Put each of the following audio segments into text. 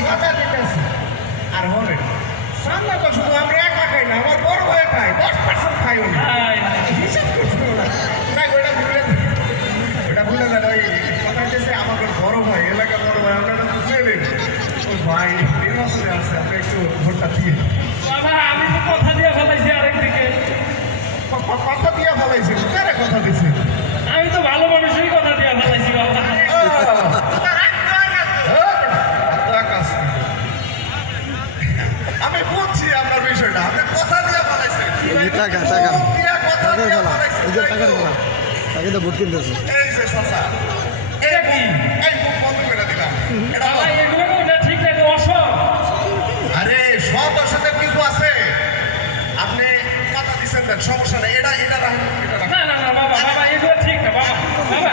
শিক্ষা দিতেছে। আর হবে সামনে তো শুধু আমরা একা খাই না আমার বড় খাই দশ পার্সেন্ট খাই হিসাব করছিল না ওটা ভুলে ভুলে না ওই কথা হচ্ছে আমাদের বড় হয় এলাকা বড় হয় আমরা তো ভাই নির্বাচনে আছে আপনি একটু ভোটটা দিয়ে টাকা টাকা। টাকার খেলা এই যে টাকার তো? খেলা তাকে তো ভোট কিনতেছে। আরে সৎ অসতের কিছু আছে। আপনি কথা দিচ্ছেন সমস্যা নেই। এটা এটা না না না বাবা বাবা এগুলো ঠিক না বাবা বাবা।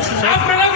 Ja